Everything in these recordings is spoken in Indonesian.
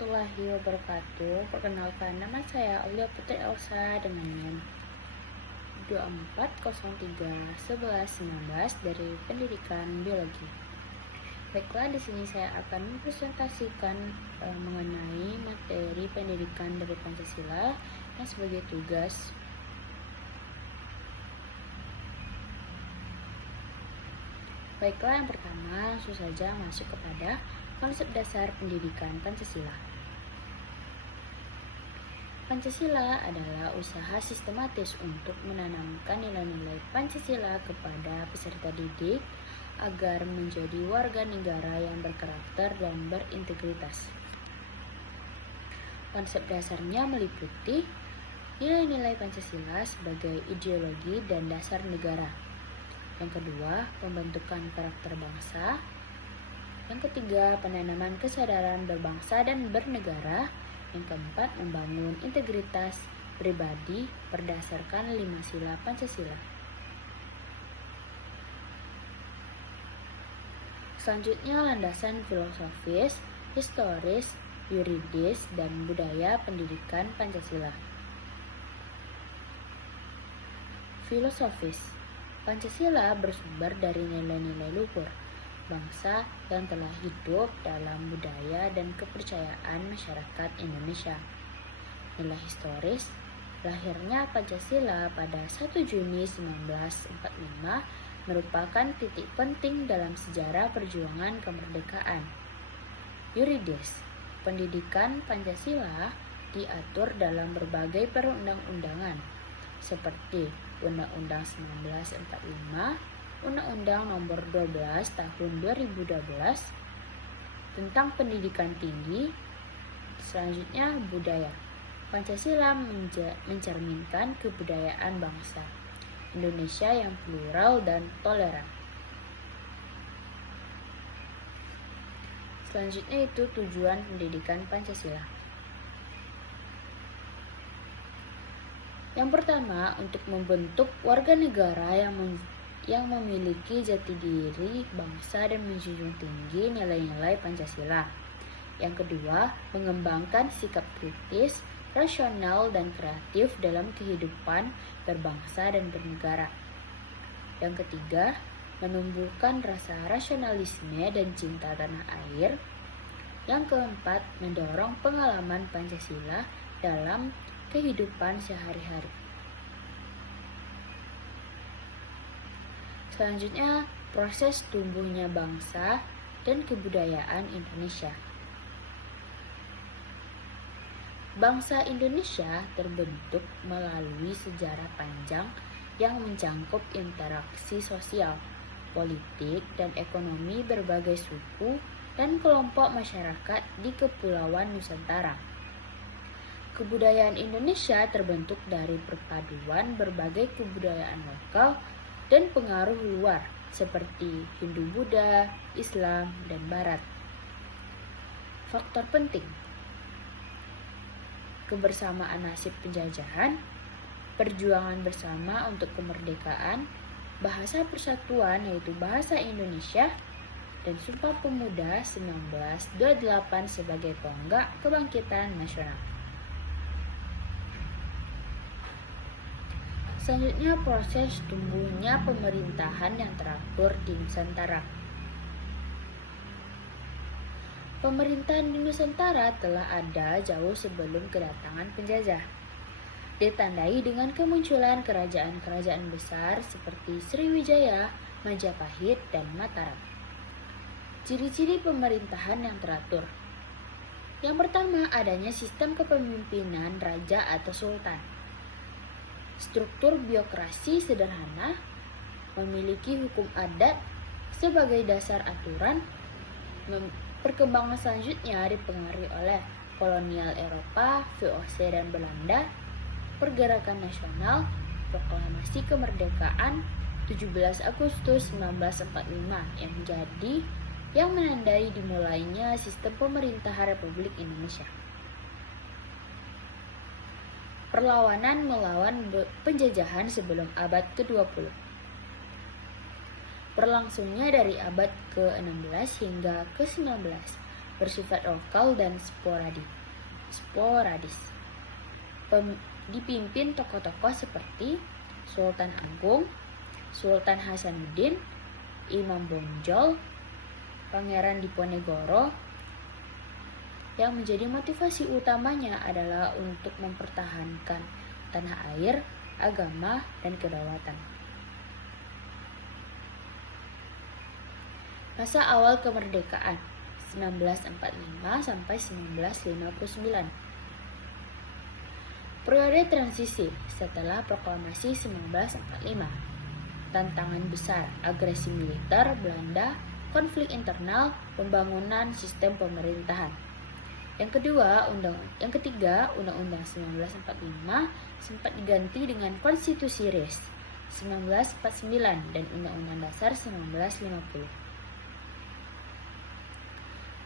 warahmatullahi wabarakatuh. Perkenalkan, nama saya Aulia Putri Elsa dengan NIM 24031119 dari Pendidikan Biologi. Baiklah, di sini saya akan mempresentasikan mengenai materi pendidikan dari Pancasila yang sebagai tugas. Baiklah, yang pertama langsung saja masuk kepada konsep dasar pendidikan Pancasila. Pancasila adalah usaha sistematis untuk menanamkan nilai-nilai Pancasila kepada peserta didik agar menjadi warga negara yang berkarakter dan berintegritas. Konsep dasarnya meliputi nilai-nilai Pancasila sebagai ideologi dan dasar negara. Yang kedua, pembentukan karakter bangsa. Yang ketiga, penanaman kesadaran berbangsa dan bernegara. Yang keempat, membangun integritas pribadi berdasarkan 5 sila Pancasila. Selanjutnya, landasan filosofis, historis, yuridis, dan budaya pendidikan Pancasila. Filosofis. Pancasila bersumber dari nilai-nilai luhur bangsa yang telah hidup dalam budaya dan kepercayaan masyarakat Indonesia. Nilai historis, lahirnya Pancasila pada 1 Juni 1945 merupakan titik penting dalam sejarah perjuangan kemerdekaan. Yuridis, pendidikan Pancasila diatur dalam berbagai perundang-undangan seperti Undang-Undang 1945, Undang-Undang Nomor 12 Tahun 2012 tentang pendidikan tinggi. Selanjutnya, budaya. Pancasila mencerminkan kebudayaan bangsa Indonesia yang plural dan toleran. Selanjutnya itu tujuan pendidikan Pancasila. Yang pertama, untuk membentuk warga negara yang memiliki jati diri bangsa dan menjunjung tinggi nilai-nilai Pancasila. Yang kedua, mengembangkan sikap kritis, rasional, dan kreatif dalam kehidupan berbangsa dan bernegara. Yang ketiga, menumbuhkan rasa rasionalisme dan cinta tanah air. Yang keempat, mendorong pengalaman Pancasila dalam kehidupan sehari-hari. Selanjutnya, proses tumbuhnya bangsa dan kebudayaan Indonesia. Bangsa Indonesia terbentuk melalui sejarah panjang yang mencangkup interaksi sosial, politik, dan ekonomi berbagai suku dan kelompok masyarakat di Kepulauan Nusantara. Kebudayaan Indonesia terbentuk dari perpaduan berbagai kebudayaan lokal dan pengaruh luar seperti Hindu-Buddha, Islam, dan Barat. Faktor penting: kebersamaan nasib penjajahan, perjuangan bersama untuk kemerdekaan, bahasa persatuan yaitu bahasa Indonesia, dan Sumpah Pemuda 1928 sebagai tonggak kebangkitan nasional. Selanjutnya, proses tumbuhnya pemerintahan yang teratur di Nusantara. Pemerintahan di Nusantara telah ada jauh sebelum kedatangan penjajah, ditandai dengan kemunculan kerajaan-kerajaan besar seperti Sriwijaya, Majapahit, dan Mataram. Ciri-ciri pemerintahan yang teratur. Yang pertama, adanya sistem kepemimpinan raja atau sultan. Struktur birokrasi sederhana, memiliki hukum adat sebagai dasar aturan. Perkembangan selanjutnya dipengaruhi oleh kolonial Eropa, VOC dan Belanda, pergerakan nasional, proklamasi kemerdekaan 17 Agustus 1945 yang menandai dimulainya sistem pemerintahan Republik Indonesia. Perlawanan melawan penjajahan sebelum abad ke-20. Berlangsungnya dari abad ke-16 hingga ke-19, bersifat lokal dan sporadis. Dipimpin tokoh-tokoh seperti Sultan Agung, Sultan Hasanuddin, Imam Bonjol, Pangeran Diponegoro. Yang menjadi motivasi utamanya adalah untuk mempertahankan tanah air, agama, dan kedaulatan. Masa awal kemerdekaan 1945 sampai 1959. Periode transisi setelah proklamasi 1945. Tantangan besar, agresi militer Belanda, konflik internal, pembangunan sistem pemerintahan. Yang ketiga, Undang-Undang 1945 sempat diganti dengan Konstitusi RIS 1949 dan Undang-Undang Dasar 1950.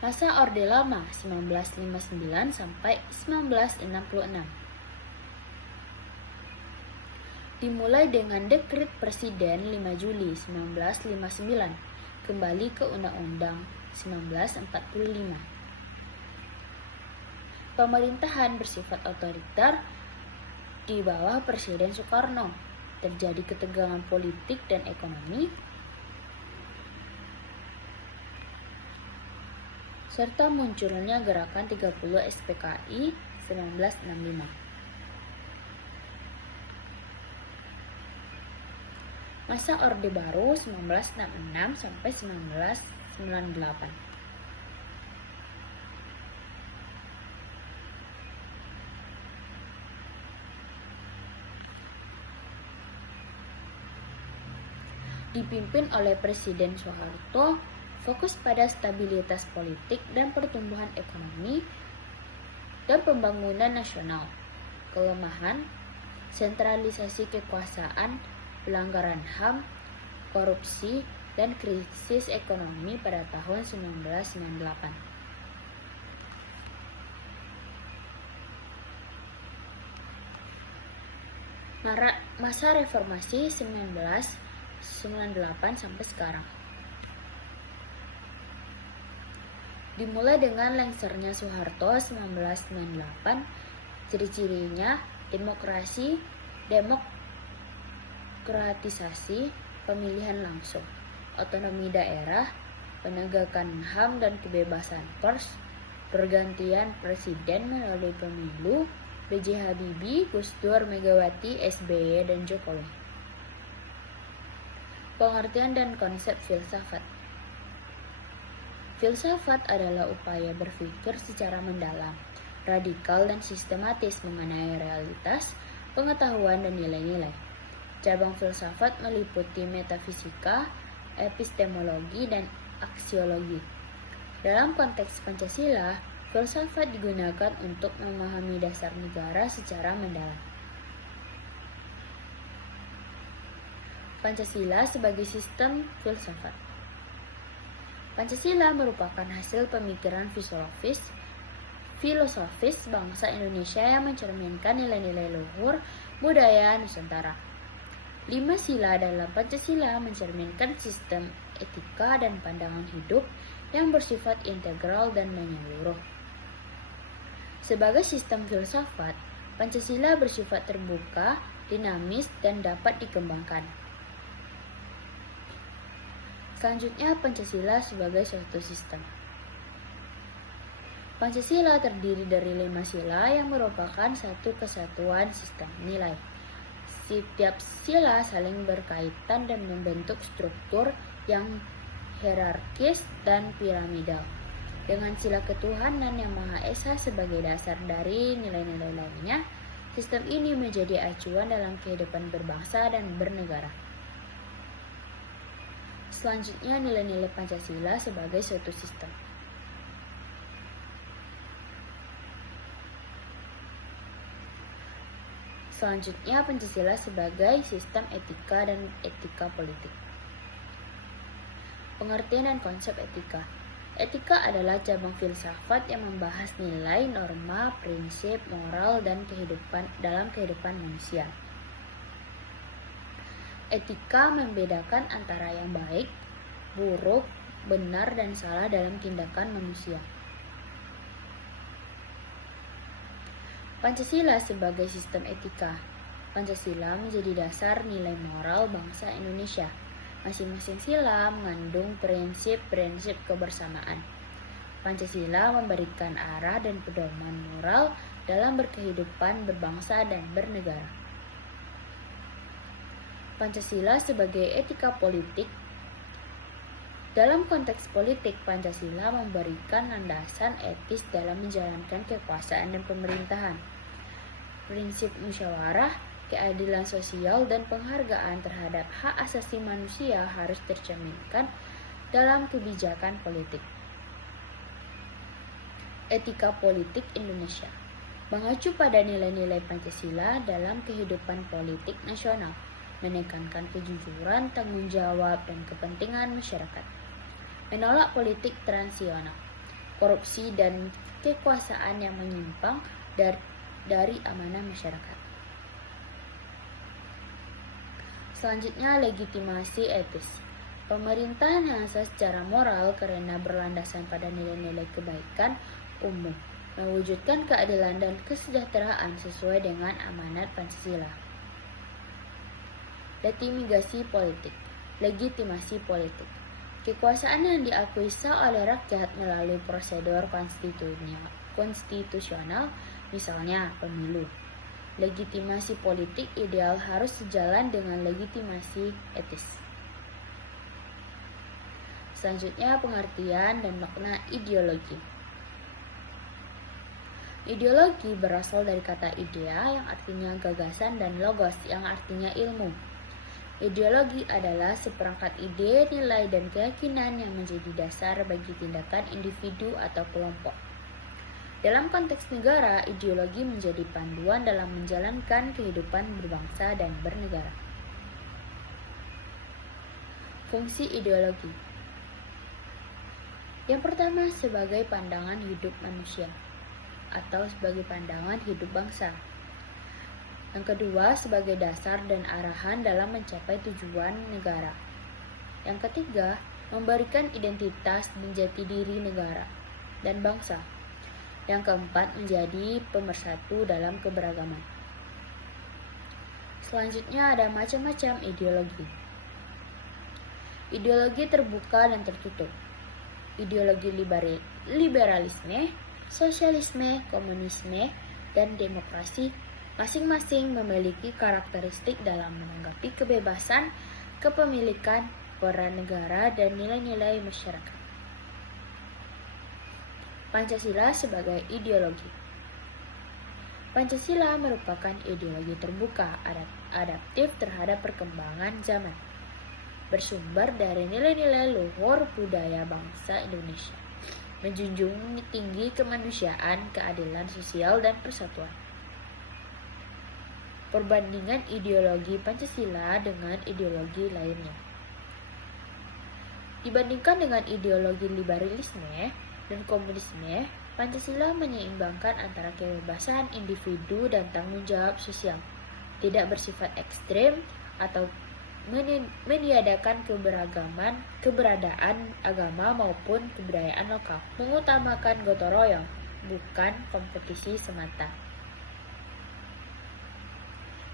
Masa Orde Lama 1959 sampai 1966. Dimulai dengan Dekret Presiden 5 Juli 1959, kembali ke Undang-Undang 1945. Pemerintahan bersifat otoriter di bawah Presiden Soekarno. Terjadi ketegangan politik dan ekonomi, serta munculnya gerakan 30 SPKI 1965. Masa Orde Baru 1966 sampai 1998. Dipimpin oleh Presiden Soeharto, fokus pada stabilitas politik dan pertumbuhan ekonomi dan pembangunan nasional. Kelemahan, sentralisasi kekuasaan, pelanggaran HAM, korupsi, dan krisis ekonomi pada tahun 1998. Masa reformasi 1998 sampai sekarang. Dimulai dengan lengsernya Soeharto 1998, ciri-cirinya demokratisasi, pemilihan langsung, otonomi daerah, penegakan HAM dan kebebasan pers, pergantian presiden melalui pemilu, B.J. Habibie, Gus Dur, Megawati, SBY, dan Jokowi. Pengertian dan konsep filsafat. Filsafat adalah upaya berpikir secara mendalam, radikal dan sistematis mengenai realitas, pengetahuan dan nilai-nilai. Cabang filsafat meliputi metafisika, epistemologi, dan aksiologi. Dalam konteks Pancasila, filsafat digunakan untuk memahami dasar negara secara mendalam. Pancasila sebagai sistem filsafat. Pancasila merupakan hasil pemikiran filosofis bangsa Indonesia yang mencerminkan nilai-nilai luhur budaya Nusantara. 5 sila dalam Pancasila mencerminkan sistem etika dan pandangan hidup yang bersifat integral dan menyeluruh. Sebagai sistem filsafat, Pancasila bersifat terbuka, dinamis, dan dapat dikembangkan. Selanjutnya, Pancasila sebagai suatu sistem. Pancasila terdiri dari 5 sila yang merupakan satu kesatuan sistem nilai. Setiap sila saling berkaitan dan membentuk struktur yang hierarkis dan piramidal. Dengan sila ketuhanan yang Maha Esa sebagai dasar dari nilai-nilai lainnya, sistem ini menjadi acuan dalam kehidupan berbangsa dan bernegara. Selanjutnya, nilai-nilai Pancasila sebagai suatu sistem. Selanjutnya, Pancasila sebagai sistem etika dan etika politik. Pengertian dan konsep etika. Etika adalah cabang filsafat yang membahas nilai, norma, prinsip, moral, dan dalam kehidupan manusia. Etika membedakan antara yang baik, buruk, benar, dan salah dalam tindakan manusia. Pancasila sebagai sistem etika. Pancasila menjadi dasar nilai moral bangsa Indonesia. Masing-masing sila mengandung prinsip-prinsip kebersamaan. Pancasila memberikan arah dan pedoman moral dalam berkehidupan berbangsa dan bernegara. Pancasila sebagai etika politik. Dalam konteks politik, Pancasila memberikan landasan etis dalam menjalankan kekuasaan dan pemerintahan. Prinsip musyawarah, keadilan sosial, dan penghargaan terhadap hak asasi manusia harus tercerminkan dalam kebijakan politik. Etika politik Indonesia mengacu pada nilai-nilai Pancasila dalam kehidupan politik nasional, menekankan kejujuran, tanggung jawab, dan kepentingan masyarakat. Menolak politik transnasional, korupsi, dan kekuasaan yang menyimpang dari amanah masyarakat. Selanjutnya, legitimasi etis. Pemerintahan yang sah secara moral karena berlandasan pada nilai-nilai kebaikan umum, mewujudkan keadilan dan kesejahteraan sesuai dengan amanat Pancasila. Legitimasi politik. Kekuasaan yang diakui sah oleh rakyat melalui prosedur konstitusional, misalnya pemilu. Legitimasi politik ideal harus sejalan dengan legitimasi etis. Selanjutnya, pengertian dan makna ideologi. Ideologi berasal dari kata idea yang artinya gagasan dan logos yang artinya ilmu. Ideologi adalah seperangkat ide, nilai, dan keyakinan yang menjadi dasar bagi tindakan individu atau kelompok. Dalam konteks negara, ideologi menjadi panduan dalam menjalankan kehidupan berbangsa dan bernegara. Fungsi ideologi. Yang pertama, sebagai pandangan hidup manusia atau sebagai pandangan hidup bangsa. Yang kedua, sebagai dasar dan arahan dalam mencapai tujuan negara. Yang ketiga, memberikan identitas dan jati diri negara dan bangsa. Yang keempat, menjadi pemersatu dalam keberagaman. Selanjutnya ada macam-macam ideologi. Ideologi terbuka dan tertutup. Ideologi liberalisme, sosialisme, komunisme, dan demokrasi masing-masing memiliki karakteristik dalam menanggapi kebebasan, kepemilikan, peran negara, dan nilai-nilai masyarakat. Pancasila sebagai ideologi. Pancasila merupakan ideologi terbuka, adaptif terhadap perkembangan zaman, bersumber dari nilai-nilai luhur budaya bangsa Indonesia, menjunjung tinggi kemanusiaan, keadilan sosial, dan persatuan. Perbandingan ideologi Pancasila dengan ideologi lainnya. Dibandingkan dengan ideologi liberalisme dan komunisme, Pancasila menyeimbangkan antara kebebasan individu dan tanggung jawab sosial, tidak bersifat ekstrem atau meniadakan keberadaan agama maupun kebudayaan lokal, mengutamakan gotong royong, bukan kompetisi semata.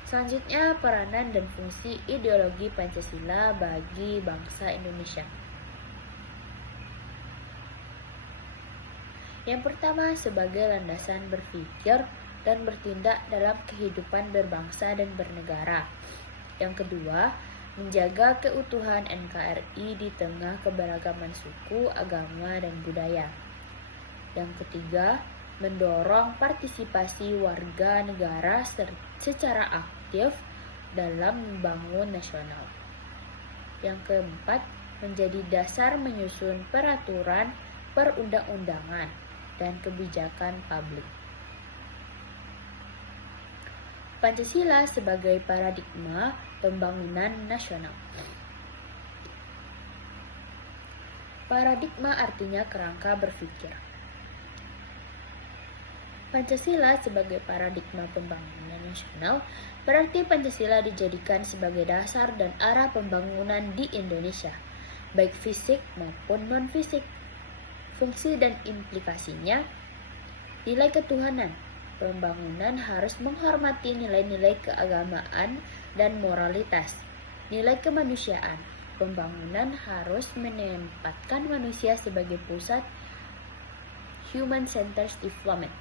Selanjutnya, peranan dan fungsi ideologi Pancasila bagi bangsa Indonesia. Yang pertama, sebagai landasan berpikir dan bertindak dalam kehidupan berbangsa dan bernegara. Yang kedua, menjaga keutuhan NKRI di tengah keberagaman suku, agama, dan budaya. Yang ketiga, mendorong partisipasi warga negara secara aktif dalam membangun nasional. Yang keempat, menjadi dasar menyusun peraturan perundang-undangan dan kebijakan publik. Pancasila sebagai paradigma pembangunan nasional. Paradigma artinya kerangka berpikir. Pancasila sebagai paradigma pembangunan nasional berarti Pancasila dijadikan sebagai dasar dan arah pembangunan di Indonesia, baik fisik maupun non-fisik. Fungsi dan implikasinya, nilai ketuhanan, pembangunan harus menghormati nilai-nilai keagamaan dan moralitas. Nilai kemanusiaan. Pembangunan harus menempatkan manusia sebagai pusat human-centered development.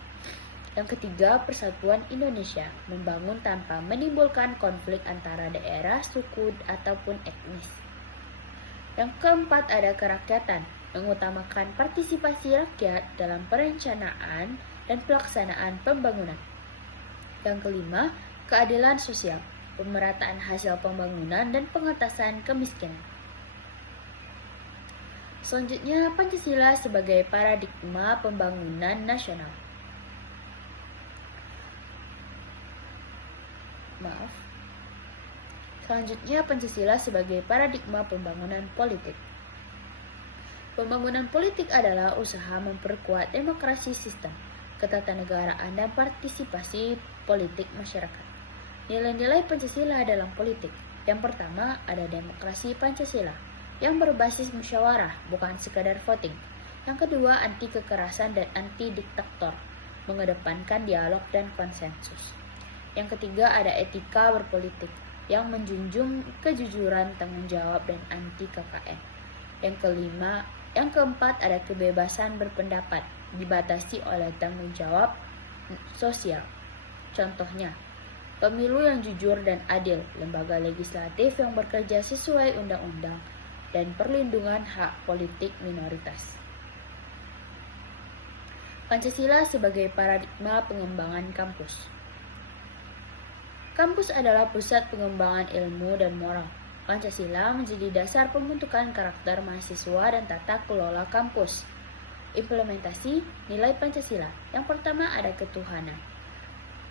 Yang ketiga, persatuan Indonesia, membangun tanpa menimbulkan konflik antara daerah, suku, ataupun etnis. Yang keempat, ada kerakyatan, mengutamakan partisipasi rakyat dalam perencanaan dan pelaksanaan pembangunan. Yang kelima, keadilan sosial, pemerataan hasil pembangunan dan pengentasan kemiskinan. Selanjutnya, Pancasila sebagai paradigma pembangunan nasional. Selanjutnya, Pancasila sebagai paradigma pembangunan politik. Pembangunan politik adalah usaha memperkuat demokrasi sistem, ketatanegaraan, dan partisipasi politik masyarakat. Nilai-nilai Pancasila dalam politik. Yang pertama, ada demokrasi Pancasila yang berbasis musyawarah, bukan sekadar voting. Yang kedua, anti kekerasan dan anti diktator, mengedepankan dialog dan konsensus. Yang ketiga, ada etika berpolitik yang menjunjung kejujuran, tanggung jawab, dan anti KKN. Yang keempat, ada kebebasan berpendapat dibatasi oleh tanggung jawab sosial. Contohnya, pemilu yang jujur dan adil, lembaga legislatif yang bekerja sesuai undang-undang, dan perlindungan hak politik minoritas. Pancasila sebagai paradigma pengembangan kampus. Kampus adalah pusat pengembangan ilmu dan moral. Pancasila menjadi dasar pembentukan karakter mahasiswa dan tata kelola kampus. Implementasi nilai Pancasila. Yang pertama, ada ketuhanan,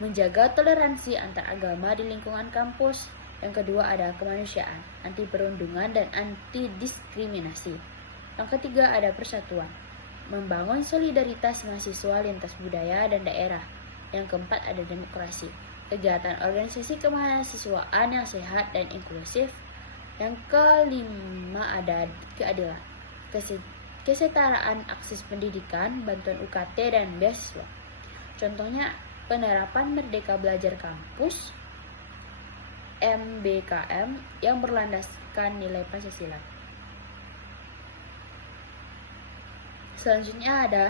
menjaga toleransi antar agama di lingkungan kampus. Yang kedua, ada kemanusiaan, anti perundungan dan anti diskriminasi. Yang ketiga, ada persatuan, membangun solidaritas mahasiswa lintas budaya dan daerah. Yang keempat, ada demokrasi, kegiatan organisasi kemahasiswaan yang sehat dan inklusif. Yang kelima, ada keadilan, kesetaraan akses pendidikan, bantuan UKT dan beasiswa. Contohnya, penerapan Merdeka Belajar Kampus MBKM yang berlandaskan nilai Pancasila. Selanjutnya ada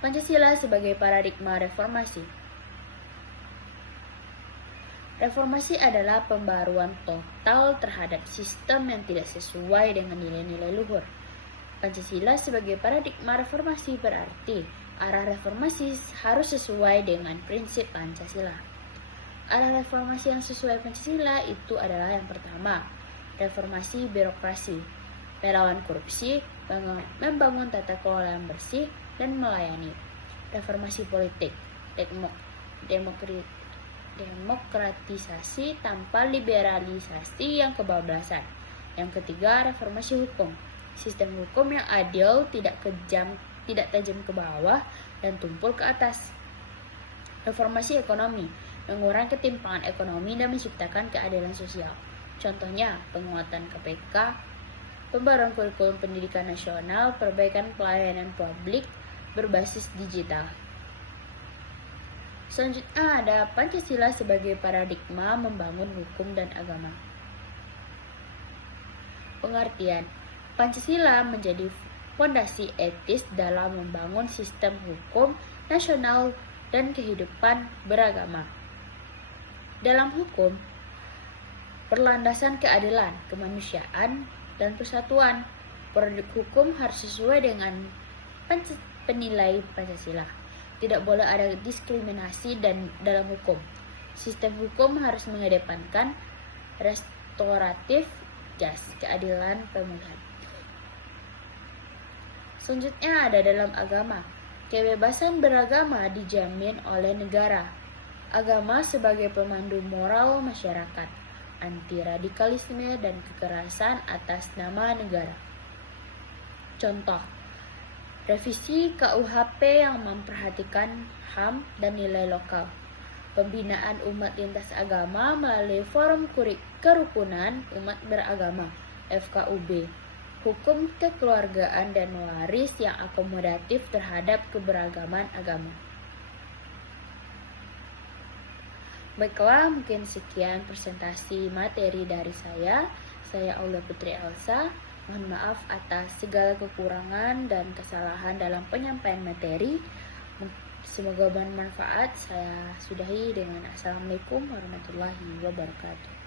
Pancasila sebagai paradigma reformasi. Reformasi adalah pembaruan total terhadap sistem yang tidak sesuai dengan nilai-nilai luhur. Pancasila sebagai paradigma reformasi berarti arah reformasi harus sesuai dengan prinsip Pancasila. Arah reformasi yang sesuai Pancasila itu adalah yang pertama, reformasi birokrasi, melawan korupsi, membangun tata kelola yang bersih, dan melayani. Reformasi politik, demokratisasi tanpa liberalisasi yang kebablasan. Yang ketiga, reformasi hukum, sistem hukum yang adil, tidak tajam ke bawah dan tumpul ke atas. Reformasi ekonomi, mengurangi ketimpangan ekonomi dan menciptakan keadilan sosial. Contohnya, penguatan KPK, pembaruan kurikulum pendidikan nasional, perbaikan pelayanan publik berbasis digital. Selanjutnya ada Pancasila sebagai paradigma membangun hukum dan agama. Pengertian, Pancasila menjadi fondasi etis dalam membangun sistem hukum nasional dan kehidupan beragama. Dalam hukum, berlandasan keadilan, kemanusiaan, dan persatuan. Produk hukum harus sesuai dengan penilai Pancasila. Tidak boleh ada diskriminasi dalam hukum. Sistem hukum harus mengedepankan restoratif justice, keadilan pemulihan. Selanjutnya ada dalam agama. Kebebasan beragama dijamin oleh negara. Agama sebagai pemandu moral masyarakat, anti radikalisme dan kekerasan atas nama negara. Contoh, revisi KUHP yang memperhatikan HAM dan nilai lokal. Pembinaan umat lintas agama melalui Forum Kerukunan Umat Beragama (FKUB). Hukum kekeluargaan dan waris yang akomodatif terhadap keberagaman agama. Baiklah, mungkin sekian presentasi materi dari saya. Saya Aula Putri Elsa. Mohon maaf atas segala kekurangan dan kesalahan dalam penyampaian materi. Semoga bermanfaat. Saya sudahi dengan Assalamualaikum warahmatullahi wabarakatuh.